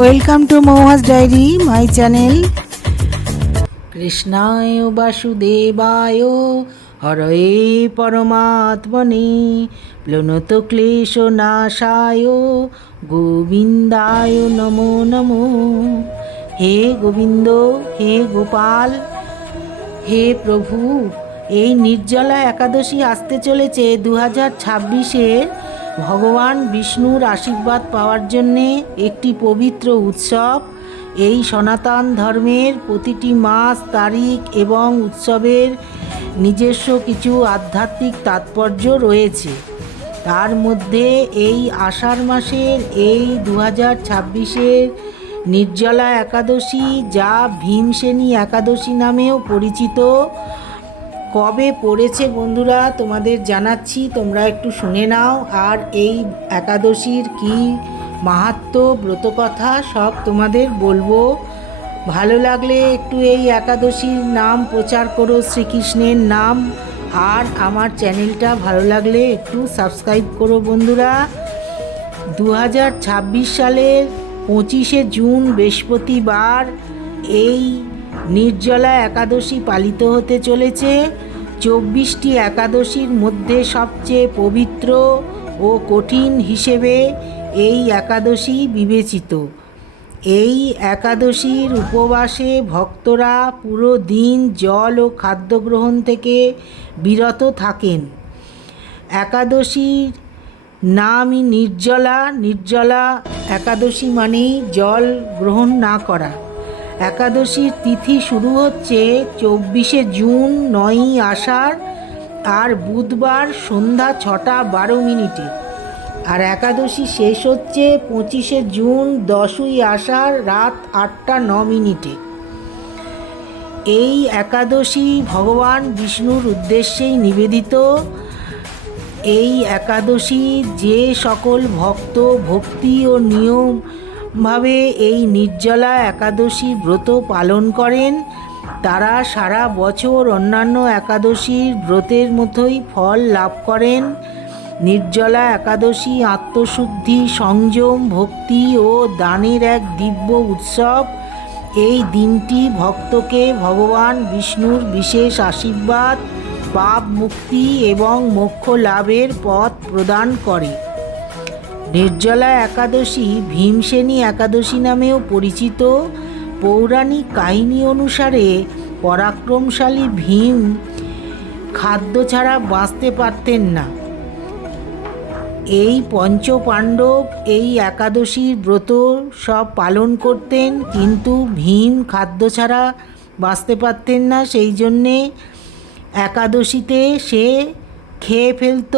Welcome to Mouhas diary my channel. কৃষ্ণায় বাসুদেবায় হরয়ে পরমাত্মনে প্লুনত ক্লেশ নাশায় গোবিন্দায় নমো নমো। হে গোবিন্দ, হে গোপাল, হে প্রভু, এই নির্জলা একাদশী আসতে চলেছে 2026-এর ভগবান বিষ্ণুর আশীর্বাদ পাওয়ার জন্যে একটি পবিত্র উৎসব। এই সনাতন ধর্মের প্রতিটি মাস, তারিখ এবং উৎসবের নিজস্ব কিছু আধ্যাত্মিক তাৎপর্য রয়েছে। তার মধ্যে এই আষাঢ় মাসের এই 2026-এর নির্জলা একাদশী, যা ভীমসেনী একাদশী নামেও পরিচিত, কবে পড়েছে বন্ধুরা তোমাদের জানাচ্ছি, তোমরা একটু শুনে নাও। আর এই একাদশীর কি মাহাত্ম্য, ব্রতকথা সব তোমাদের বলবো। ভালো লাগলে একটু এই একাদশীর নাম প্রচার করো, শ্রীকৃষ্ণের নাম। আর আমার চ্যানেলটা ভালো লাগলে একটু সাবস্ক্রাইব করো বন্ধুরা। 2026 সালের 25শে জুন বৃহস্পতিবার এই নির্জলা একাদশী পালিত হতে চলেছে। 24টি একাদশীর মধ্যে সবচেয়ে পবিত্র ও কঠিন হিসেবে এই একাদশী বিবেচিত। এই একাদশীর উপবাসে ভক্তরা পুরো দিন জল ও খাদ্য গ্রহণ থেকে বিরত থাকেন। একাদশীর নামই নির্জলা। নির্জলা একাদশী মানেই জল গ্রহণ না করা। একাদশীর তিথি শুরু হচ্ছে 24শে জুন 9ই আষাঢ় আর বুধবার সন্ধ্যা 6:12। আর একাদশী শেষ হচ্ছে 25শে জুন 10ই আষাঢ় রাত 8:09। এই একাদশী ভগবান বিষ্ণুর উদ্দেশ্যেই নিবেদিত। এই একাদশী যে সকল ভক্ত ভক্তি ও নিয়মভাবে এই নির্জলা একাদশী ব্রত পালন করেন, তারা সারা বছর অন্যান্য একাদশীর ব্রতের মতোই ফল লাভ করেন। নির্জলা একাদশী আত্মশুদ্ধি, সংযম, ভক্তি ও দানের এক দিব্য উৎসব। এই দিনটি ভক্তকে ভগবান বিষ্ণুর বিশেষ আশীর্বাদ, পাপ মুক্তি এবং মোক্ষ লাভের পথ প্রদান করে। নির্জলা একাদশী ভীমসেনী একাদশী নামেও পরিচিত। পৌরাণিক কাহিনী অনুসারে পরাক্রমশালী ভীম খাদ্য ছাড়া বাঁচতে পারতেন না। এই পঞ্চপাণ্ডব এই একাদশীর ব্রত সব পালন করতেন, কিন্তু ভীম খাদ্য ছাড়া বাঁচতে পারতেন না, সেই জন্যে একাদশীতে সে খেয়ে ফেলত।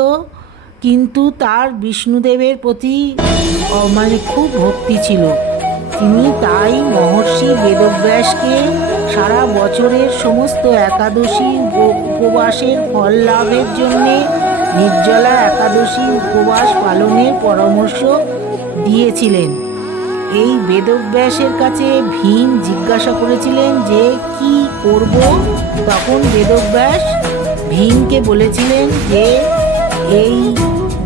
কিন্তু তার বিষ্ণুদেবের প্রতি খুব ভক্তি ছিল। তিনি তাই মহর্ষি বেদব্যাসকে সারা বছরের সমস্ত একাদশী উপবাসের ফল লাভের জন্যে নির্জলা একাদশী উপবাস পালনের পরামর্শ দিয়েছিলেন। এই বেদব্যাসের কাছে ভীম জিজ্ঞাসা করেছিলেন যে কি করব। তখন বেদব্যাস ভীমকে বলেছিলেন যে এই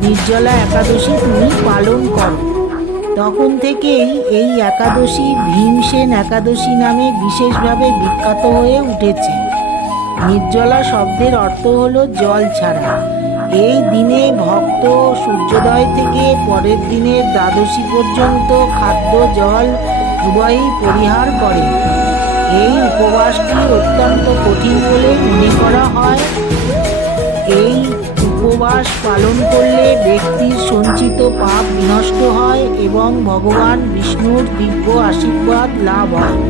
নির্জলা একাদশী তুমি পালন করো। তখন থেকেই এই একাদশী ভীমসেন একাদশী নামে বিশেষভাবে বিখ্যাত হয়ে উঠেছে। নির্জলা শব্দের অর্থ হলো জল ছাড়া। এই দিনে ভক্ত সূর্যোদয় থেকে পরের দিনের দ্বাদশী পর্যন্ত খাদ্য জল উভয়ই পরিহার করে। এই উপবাসটি অত্যন্ত কঠিন বলে মনে করা হয়। এই উপবাস পালন করলে ব্যক্তির সঞ্চিত পাপ বিনষ্ট হয় এবং ভগবান বিষ্ণুর দিব্য আশীর্বাদ লাভ হয়।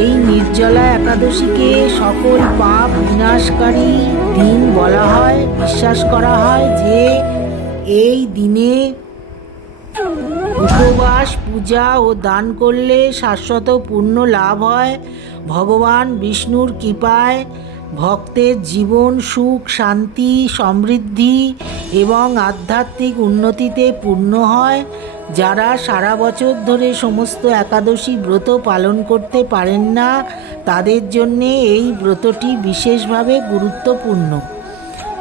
এই নির্জলা একাদশীকে সকল পাপ বিনাশকারী দিন বলা হয়। বিশ্বাস করা হয় যে এই দিনে উপবাস, পূজা ও দান করলে শাশ্বত পুণ্য লাভ হয়। ভগবান বিষ্ণুর কৃপায় ভক্তের জীবন সুখ, শান্তি, সমৃদ্ধি এবং আধ্যাত্মিক উন্নতিতে পূর্ণ হয়। যারা সারা বছর ধরে সমস্ত একাদশী ব্রত পালন করতে পারেন না, তাদের জন্যে এই ব্রতটি বিশেষভাবে গুরুত্বপূর্ণ।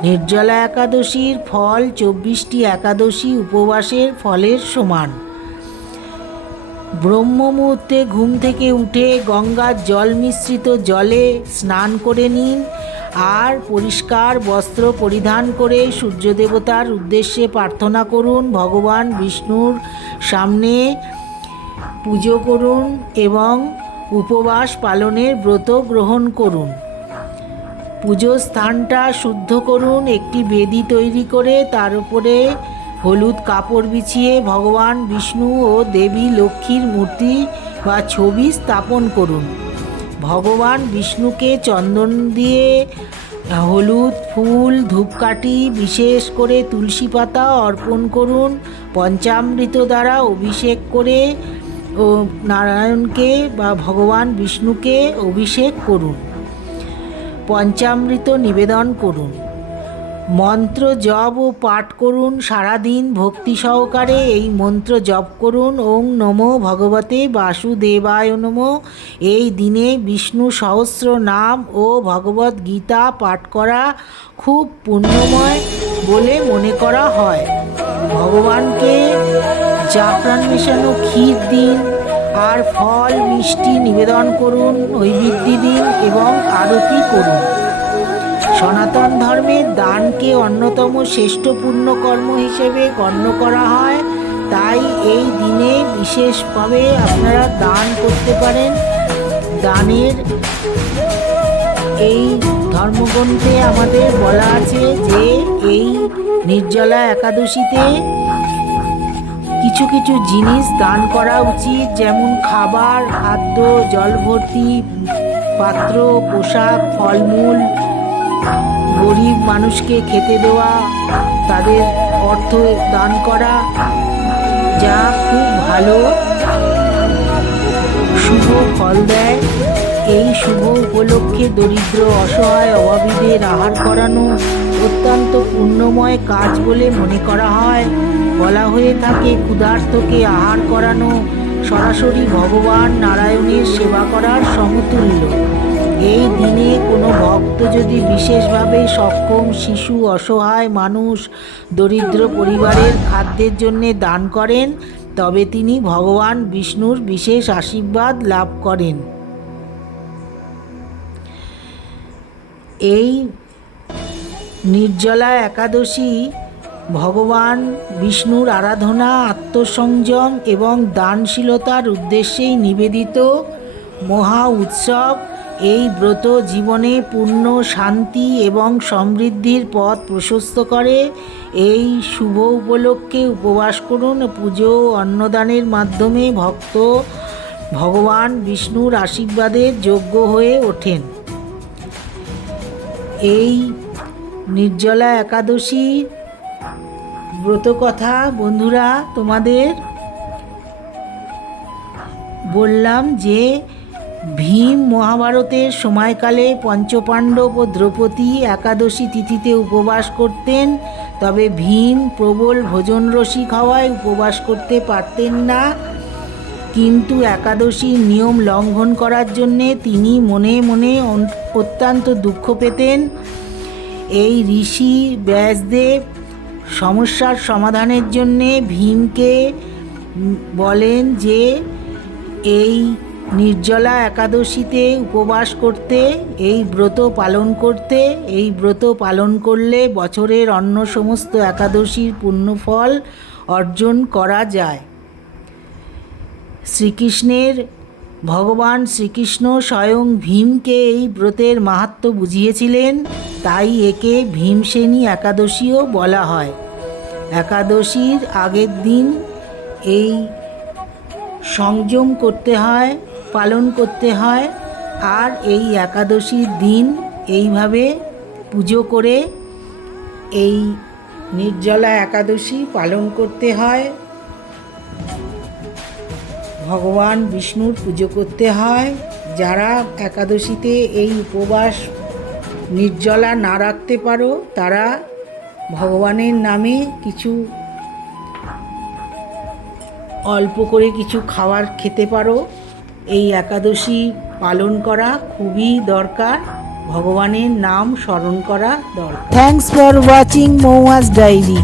নির্জলা একাদশীর ফল 24টি একাদশী উপবাসের ফলের সমান। ব্রহ্ম মুহূর্তে ঘুম থেকে উঠে গঙ্গার জল মিশ্রিত জলে স্নান করে নিন আর পরিষ্কার বস্ত্র পরিধান করে সূর্যদেবতার উদ্দেশ্যে প্রার্থনা করুন, ভগবান বিষ্ণুর সামনে পুজো করুন এবং উপবাস পালনের ব্রত গ্রহণ করুন। পুজোর স্থানটা শুদ্ধ করুন, একটি বেদি তৈরি করে তার উপরে হলুদ কাপড় বিছিয়ে ভগবান বিষ্ণু ও দেবী লক্ষ্মীর মূর্তি বা ছবি স্থাপন করুন। ভগবান বিষ্ণুকে চন্দন দিয়ে হলুদ ফুল ধূপকাঠি বিশেষ করে তুলসী পাতা অর্পণ করুন। পঞ্চামৃত দ্বারা অভিষেক করে ও নারায়ণকে বা ভগবান বিষ্ণুকে অভিষেক করুন। পঞ্চামৃত নিবেদন করুন। মন্ত্র জপ ও পাঠ করুন। সারাদিন ভক্তি সহকারে এই মন্ত্র জপ করুন। ওং নমো ভগবতে বাসুদেবায় নমঃ। এই দিনে বিষ্ণু সহস্র নাম ও ভগবদ গীতা পাঠ করা খুব পুণ্যময় বলে মনে করা হয়। ভগবানকে জাফরান মেশানো ক্ষীর দিন আর ফল মিষ্টি নিবেদন করুন, নৈবেদ্য দিন এবং আরতি করুন। সনাতন ধর্মে দানকে অন্যতম শ্রেষ্ঠ পুণ্যকর্ম হিসেবে গণ্য করা হয়, তাই এই দিনে বিশেষভাবে আপনারা দান করতে পারেন। দানের এই ধর্মগ্রন্থে আমাদের বলা আছে যে এই নির্জলা একাদশীতে কিছু কিছু জিনিস দান করা উচিত, যেমন খাবার, খাদ্য, জল ভর্তি পাত্র, পোশাক, ফলমূল, গরিব মানুষকে খেতে দেওয়া, তাদের অর্থ দান করা, যা খুব ভালো শুভ ফল দেয়। এই শুভ উপলক্ষে দরিদ্র, অসহায়, অভাবীদের আহার করানো অত্যন্ত পুণ্যময় কাজ বলে মনে করা হয়। বলা হয়ে থাকে ক্ষুধার্তকে আহার করানো সরাসরি ভগবান নারায়ণের সেবা করার সমতুল্য। এই দিনে কোনো ভক্ত যদি বিশেষভাবে সক্ষম শিশু, অসহায় মানুষ, দরিদ্র পরিবারের খাদ্যের জন্য দান করেন, তবে তিনি ভগবান বিষ্ণুর বিশেষ আশীর্বাদ লাভ করেন। এই নির্জলা একাদশী ভগবান বিষ্ণুর আরাধনা, আত্মসংযম এবং দানশীলতার উদ্দেশ্যেই নিবেদিত মহা উৎসব। এই ব্রত জীবনে পূর্ণ শান্তি এবং সমৃদ্ধির পথ প্রশস্ত করে। এই শুভ উপলক্ষে উপবাস করুন। পুজো ও অন্নদানের মাধ্যমে ভক্ত ভগবান বিষ্ণুর আশীর্বাদের যোগ্য হয়ে ওঠেন। এই নির্জলা একাদশী ব্রতকথা বন্ধুরা তোমাদের বললাম যে ভীম মহাভারতের সময়কালে পঞ্চপাণ্ডব ও দ্রৌপদী একাদশী তিথিতে উপবাস করতেন, তবে ভীম প্রবল ভোজন রসিক হওয়ায় উপবাস করতে পারতেন না। কিন্তু একাদশীর নিয়ম লঙ্ঘন করার জন্যে তিনি মনে মনে অত্যন্ত দুঃখ পেতেন। এই ঋষি ব্যাসদেব সমস্যার সমাধানের জন্যে ভীমকে বলেন যে এই নির্জলা একাদশীতে উপবাস করতে, এই ব্রত পালন করতে। এই ব্রত পালন করলে বছরের অন্য সমস্ত একাদশীর পুণ্যফল অর্জন করা যায়। ভগবান শ্রীকৃষ্ণ স্বয়ং ভীমকে এই ব্রতের মাহাত্ম্য বুঝিয়েছিলেন, তাই একে ভীমসেনী একাদশীও বলা হয়। একাদশীর আগের দিন এই সংযম করতে হয়, পালন করতে হয়, আর এই একাদশীর দিন এইভাবে পুজো করে এই নির্জলা একাদশী পালন করতে হয়। ভগবান বিষ্ণুর পুজো করতে হয়। যারা একাদশীতে এই উপবাস নির্জলা না রাখতে পারো, তারা ভগবানের নামে কিছু অল্প করে কিছু খাবার খেতে পারো। এই একাদশী পালন করা খুবই দরকার, ভগবানের নাম স্মরণ করা দরকার। Thanks for watching Mouas diary.